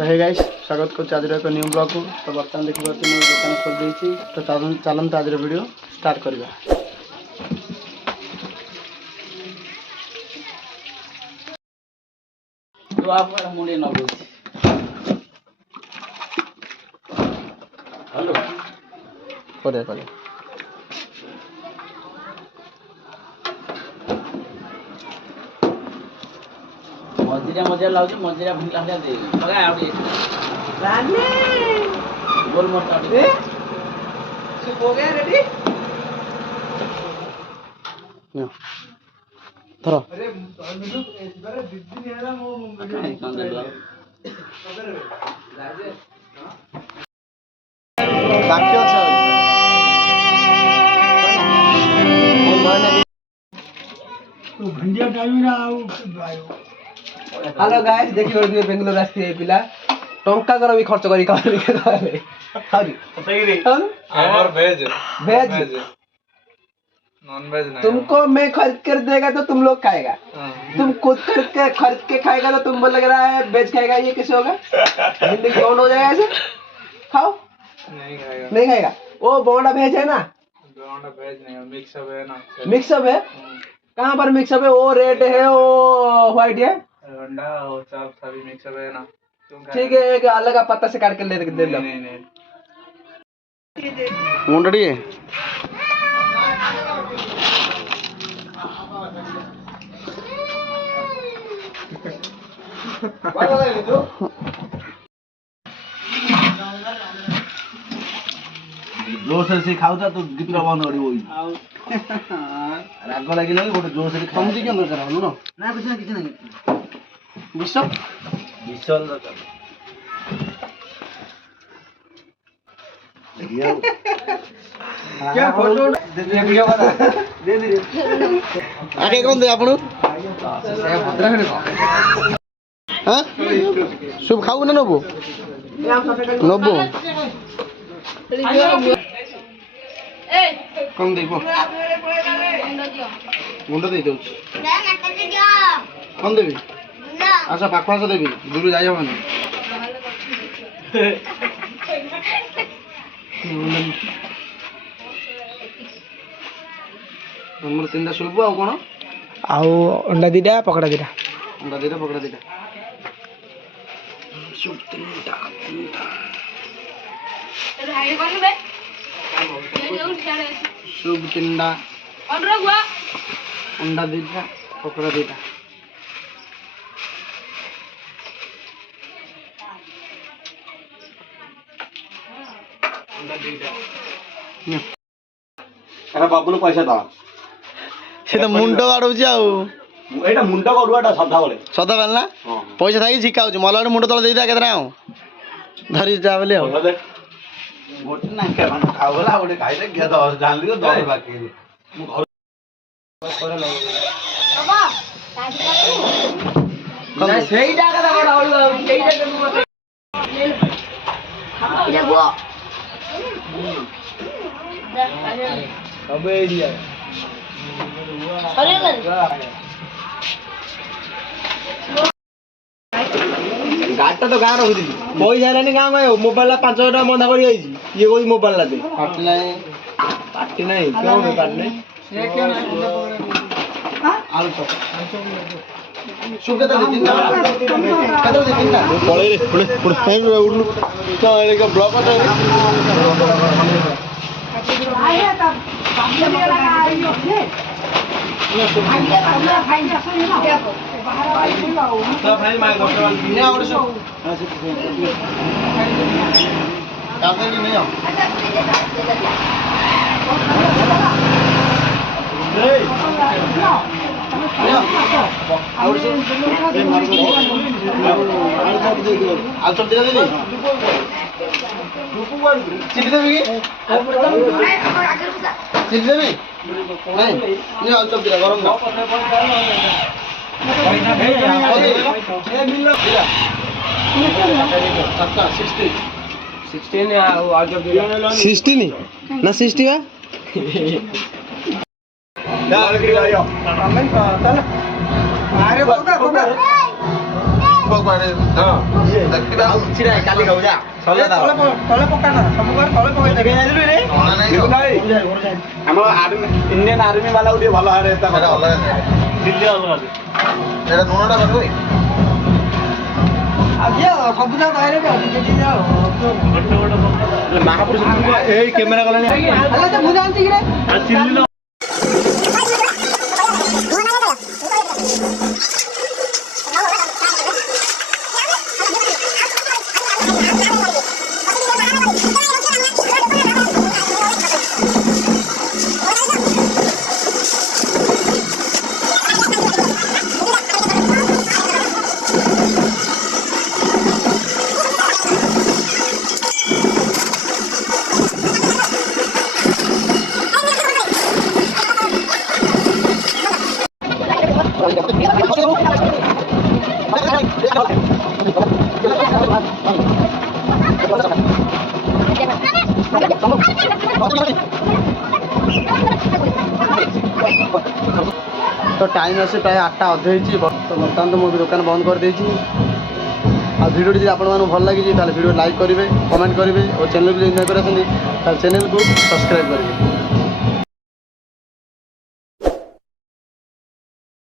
तो hey guys स्वागत कर आज एक न्यू ब्लॉग को। तो बर्तमान देखिए मुझे दुकान खोल देती। तो चलते आज वीडियो स्टार्ट करवा। तो आप मुड़े न हेलो करे करे मझिरा मझिरा लाउछ मझिरा भूला भूला दे लगा आउडी रानी बोल मत आउडी ए से हो गया रेडी नो थरो अरे मिलु बारे दिन हेला मो कांदे ला राजे बाकी अच्छा ओ माने तो भंडिया डावीरा आउ आयो। हेलो गाइस देखिए बेंगलोर आसी पिला टंका कर भी खर्च करी खावे हारी सही हमर वेज वेज नॉन वेज नहीं। तुमको मैं खरीद कर देगा तो तुम लोग खाएगा। तुम खुद खरीद के खाएगा तो तुम लग रहा है वेज खाएगा। ये कैसे होगा? जिंदगी कौन हो जाएगा ऐसे? खाओ नहीं खाएगा वो बोंडा वेज है ना? बोंडा वेज नहीं मिक्सअप है ना। मिक्सअप है कहाँ पर मिक्सअप है? वो रेड है वो व्हाइट है अंडा और चाप सभी मिक्सअप है ना। ठीक है एक अलग का पत्ता से काट के ले दे लो। नहीं नहीं मुंडड़ी है जोर से खाऊ था तो गीत बंद करी वही राग लगे गोटे जोर से समझी क्यों दरकार हलो ना ना किसी नहीं विश्व विश्व दरकार क्या फोटो दे वीडियो बना दे दे आगे कौन दे आपनु से भद्रा है हां सब खाऊ ना नबो नबो कौन देखो गुंडा दे दो कौन देवी अच्छा पाखा से देवी दूर जाई हमारे हमर तीनटा सुलबो आ कोन आउ अंडा दीटा पकड़ा दीटा अंडा दीटा पकड़ा दीटा सुप तीनटा तो हाई कोन बे सुप तीनटा अंडा हुआ अंडा दीटा पकड़ा दीटा अंडा दीटा अरे बाबू पैसा दा से तो मुंडो आडुची आउ एटा मुंडो करुआटा सदा बेले ना पैसा थाकी शिखा होची मला मुंडो तले देई दा केतना आउ धरी जा बोले आ गोटे ना के मान खावला गोटे खाइले के 10 जानली तो 10 बाकी मु घर पर लो बाबा काजी काटू ना सेईटा कथा बडा होल सेईटा के मु खाइले गो अबे एरिया अरे गाटा तो गाँ रखी थी पैसा है गाँ गए मोबाइल 500 टाँग बंधा कर ये कोई मोबाइल ला दे काटी नहीं क्यों नहीं काटने आलू चॉप सुगता दे तीन कदर दे तीन पळे रे पुढे पुढे टाइम उडलू क्या है का ब्लॉक होता है आया तब सामने लगा आई ओके बाहर आई बुलाओ सब भाई माय डॉक्टर वाली ने और सो हां से काफे भी नहीं आओ और सो आल सब दिला दे चिल्ली देवी चिल्ली देवी नहीं ये आल सब दिला गरम ना ए मिल दिला 60 नहीं ना 60 है ना लकड़ी आयो चल अरे बका बका କୁଆଡ଼େ ଦେଖିବା କିଛି ନାହିଁ କାଲି ଖାଉ ଯା ତଳେ ପକା ନା ସବୁ ତଳେ ପକେଇ ଦେଖେଇ ଯାଇଥିଲୁ ରେ ଜଣା ନାହିଁ ଆମ ଇଣ୍ଡିଆନ ଆର୍ମି ବାଲା ଟିକେ ଭଲ ଭାବରେ ସେଇଟା ଅଲଗା ଦିଲ୍ଲୀ ଅଲଗା ସେଇଟା ଲୁଣଟା କରିବ ଆଜ୍ଞା ସବୁ ଯାକ ବାହାରେ ବି ଅଛି ସେଠି ଯାଅ ମହାପୁରୁଷ ଏଇ କ୍ୟାମେରା ଗଲାଣି ମୁଁ ଜାଣିଛି କି ରେ तो टाइम आसे प्राय 8टा अधे तो बर्तमान तो मुझे दुकान बंद कर देती भिडियो जी आप भल लगी भिडियो लाइक करेंगे कमेंट करेंगे और चैनल को एंजॉय कर चैनल को सब्सक्राइब करेंगे।